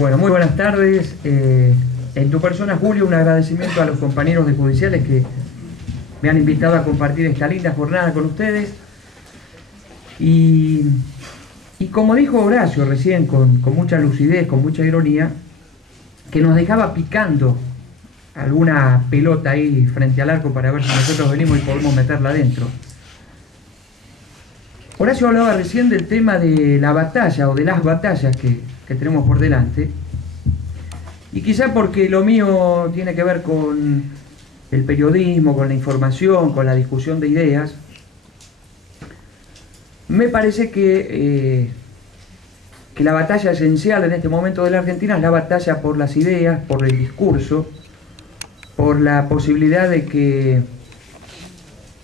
Bueno, muy buenas tardes. En tu persona, Julio, un agradecimiento a los compañeros de judiciales que me han invitado a compartir esta linda jornada con ustedes. Y como dijo Horacio recién, con mucha lucidez, con mucha ironía, que nos dejaba picando alguna pelota ahí frente al arco para ver si nosotros venimos y podemos meterla adentro. Horacio hablaba recién del tema de la batalla o de las batallas que tenemos por delante, y quizá porque lo mío tiene que ver con el periodismo, con la información, con la discusión de ideas, me parece que la batalla esencial en este momento de la Argentina es la batalla por las ideas, por el discurso, por la posibilidad de que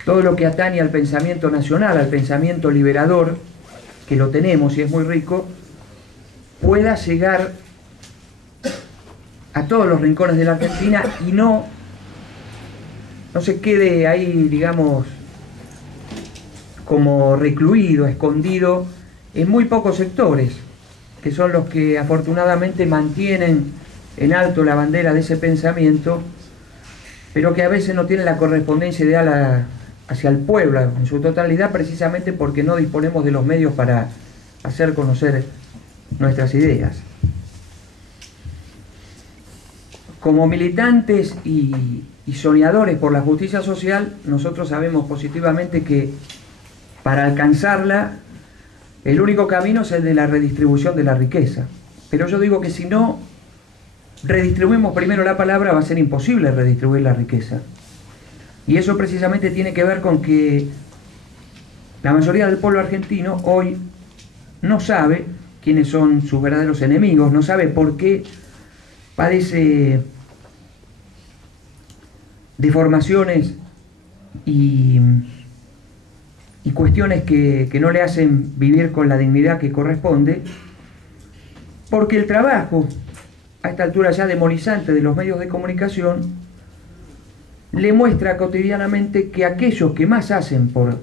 todo lo que atañe al pensamiento nacional, al pensamiento liberador, que lo tenemos y es muy rico, pueda llegar a todos los rincones de la Argentina y no se quede ahí, digamos, como recluido, escondido en muy pocos sectores, que son los que afortunadamente mantienen en alto la bandera de ese pensamiento, pero que a veces no tienen la correspondencia ideal hacia el pueblo en su totalidad, precisamente porque no disponemos de los medios para hacer conocer nuestras ideas. Como militantes y soñadores por la justicia social, nosotros sabemos positivamente que para alcanzarla el único camino es el de la redistribución de la riqueza. Pero yo digo que si no redistribuimos primero la palabra, va a ser imposible redistribuir la riqueza. Y eso precisamente tiene que ver con que la mayoría del pueblo argentino hoy no sabe quiénes son sus verdaderos enemigos, no sabe por qué padece deformaciones y cuestiones que no le hacen vivir con la dignidad que corresponde, porque el trabajo, a esta altura ya demonizante de los medios de comunicación, le muestra cotidianamente que aquellos que más hacen por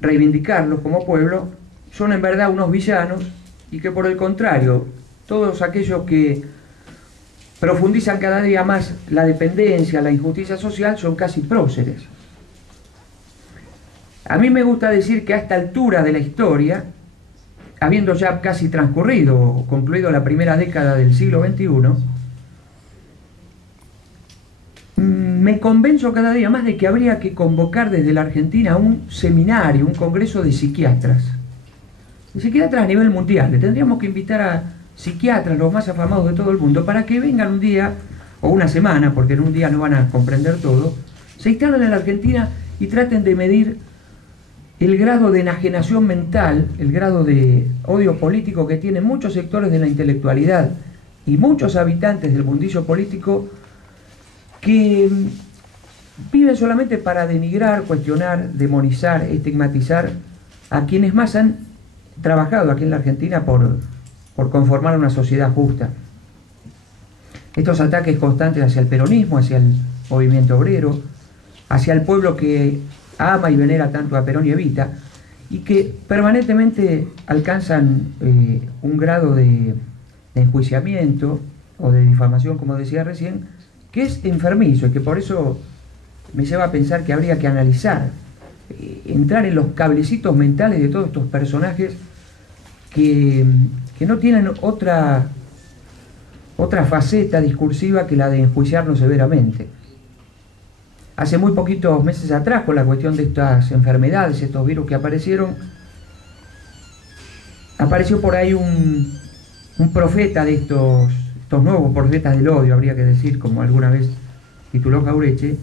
reivindicarlos como pueblo son en verdad unos villanos, y que por el contrario, todos aquellos que profundizan cada día más la dependencia, la injusticia social, son casi próceres. A mí me gusta decir que a esta altura de la historia, habiendo ya casi transcurrido o concluido la primera década del siglo XXI, me convenzo cada día más de que habría que convocar desde la Argentina un seminario, un congreso de psiquiatras a nivel mundial. Le tendríamos que invitar a psiquiatras, los más afamados de todo el mundo, para que vengan un día o una semana, porque en un día no van a comprender todo, se instalen en la Argentina y traten de medir el grado de enajenación mental, el grado de odio político que tienen muchos sectores de la intelectualidad y muchos habitantes del mundillo político, que viven solamente para denigrar, cuestionar, demonizar, estigmatizar a quienes más han trabajado aquí en la Argentina por conformar una sociedad justa. Estos ataques constantes hacia el peronismo, hacia el movimiento obrero, hacia el pueblo que ama y venera tanto a Perón y Evita, y que permanentemente alcanzan un grado de enjuiciamiento o de difamación, como decía recién, que es enfermizo, y que por eso me lleva a pensar que habría que analizar, entrar en los cablecitos mentales de todos estos personajes que no tienen otra faceta discursiva que la de enjuiciarnos severamente. Hace muy poquitos meses atrás, con la cuestión de estas enfermedades, estos virus que aparecieron, apareció por ahí un profeta de estos nuevos profetas del odio, habría que decir, como alguna vez tituló Jauretche.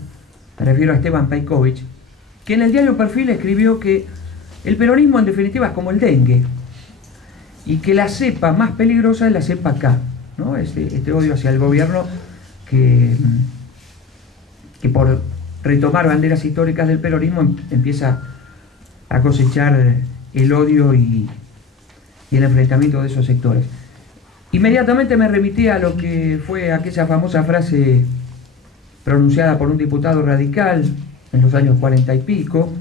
Me refiero a Esteban Paicovich, que en el diario Perfil escribió que el peronismo en definitiva es como el dengue, y que la cepa más peligrosa es la cepa K, ¿no? Este odio hacia el gobierno que por retomar banderas históricas del peronismo empieza a cosechar el odio y el enfrentamiento de esos sectores. Inmediatamente me remití a lo que fue aquella famosa frase pronunciada por un diputado radical en los años 40 y pico,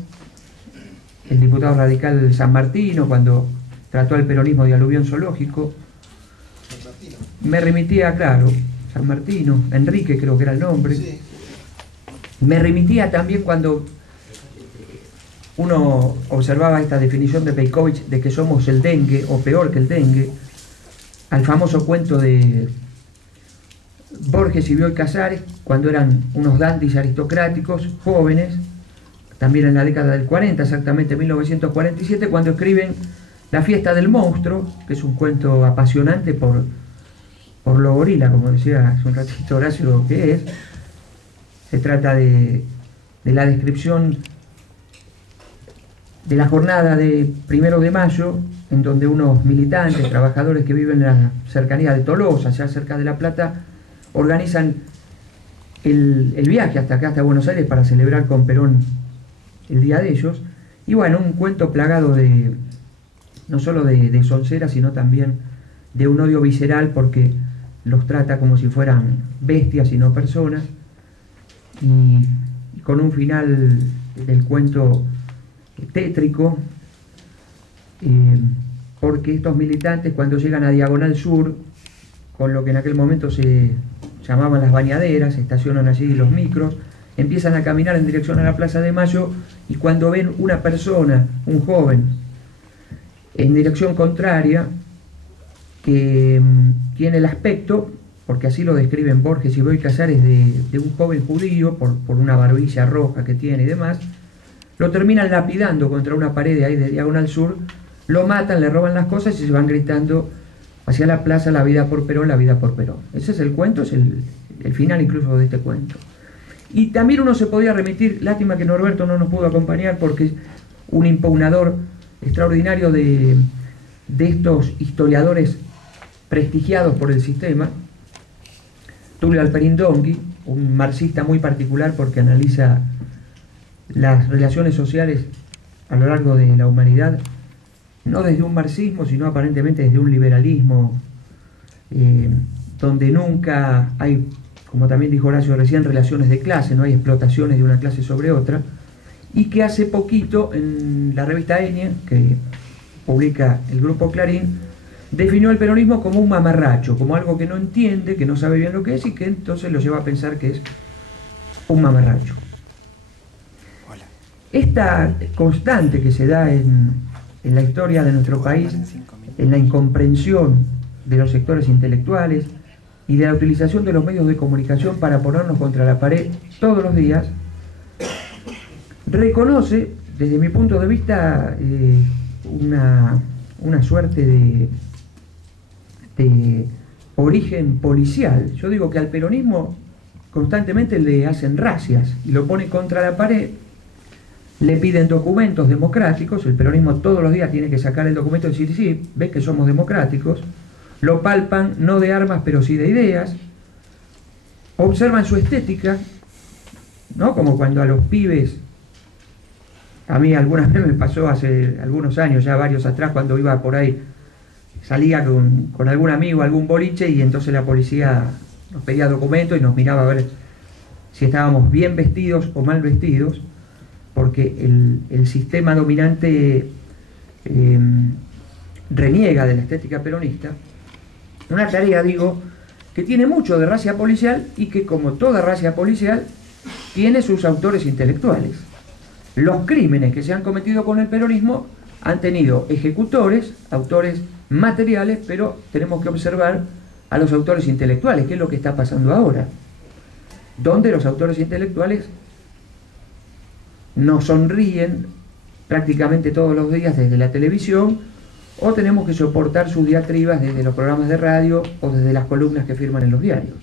el diputado radical San Martino, cuando trató al peronismo de aluvión zoológico, me remitía, claro, San Martino, Enrique creo que era el nombre. Sí. Me remitía también cuando uno observaba esta definición de Peikovic de que somos el dengue, o peor que el dengue, al famoso cuento de Borges y Bioy Casares, cuando eran unos dandis aristocráticos, jóvenes, también en la década del 40, exactamente 1947, cuando escriben La fiesta del monstruo, que es un cuento apasionante por lo gorila, como decía hace un ratito Horacio, que es. Se trata de la descripción de la jornada de 1 de mayo, en donde unos militantes, trabajadores que viven en la cercanía de Tolosa, allá cerca de La Plata, organizan el viaje hasta acá, hasta Buenos Aires, para celebrar con Perón el día de ellos. Y bueno, un cuento plagado de no solo de soncera, sino también de un odio visceral, porque los trata como si fueran bestias y no personas, y con un final del cuento tétrico, porque estos militantes, cuando llegan a Diagonal Sur, con lo que en aquel momento se llamaban las bañaderas, estacionan allí los micros, empiezan a caminar en dirección a la Plaza de Mayo, y cuando ven una persona, un joven, en dirección contraria, que tiene el aspecto, porque así lo describen Borges y Bioy Casares, de un joven judío, por una barbilla roja que tiene y demás, lo terminan lapidando contra una pared ahí de Diagonal Sur, lo matan, le roban las cosas y se van gritando hacia la plaza: la vida por Perón, la vida por Perón. Ese es el cuento, es el final incluso de este cuento. Y también uno se podía remitir, lástima que Norberto no nos pudo acompañar, porque es un impugnador extraordinario de estos historiadores prestigiados por el sistema, Tulio Alperín Dongui, un marxista muy particular porque analiza las relaciones sociales a lo largo de la humanidad, no desde un marxismo, sino aparentemente desde un liberalismo, donde nunca hay, como también dijo Horacio recién, relaciones de clase, no hay explotaciones de una clase sobre otra, y que hace poquito en la revista Enia, que publica el grupo Clarín, definió el peronismo como un mamarracho, como algo que no entiende, que no sabe bien lo que es, y que entonces lo lleva a pensar que es un mamarracho. Esta constante que se da en la historia de nuestro país, en la incomprensión de los sectores intelectuales y de la utilización de los medios de comunicación para ponernos contra la pared todos los días, reconoce, desde mi punto de vista, una suerte de origen policial. Yo digo que al peronismo constantemente le hacen racias y lo pone contra la pared, le piden documentos democráticos, el peronismo todos los días tiene que sacar el documento y decir: sí, ves que somos democráticos, lo palpan no de armas pero sí de ideas, observan su estética, ¿no? Como cuando a los pibes, a mí algunas veces me pasó hace algunos años, ya varios atrás, cuando iba por ahí, salía con algún amigo a algún boliche, y entonces la policía nos pedía documentos y nos miraba a ver si estábamos bien vestidos o mal vestidos, porque el sistema dominante reniega de la estética peronista. Una tarea, digo, que tiene mucho de racia policial, y que, como toda racia policial, tiene sus autores intelectuales. Los crímenes que se han cometido con el peronismo han tenido ejecutores, autores materiales, pero tenemos que observar a los autores intelectuales, que es lo que está pasando ahora, donde los autores intelectuales nos sonríen prácticamente todos los días desde la televisión, o tenemos que soportar sus diatribas desde los programas de radio o desde las columnas que firman en los diarios.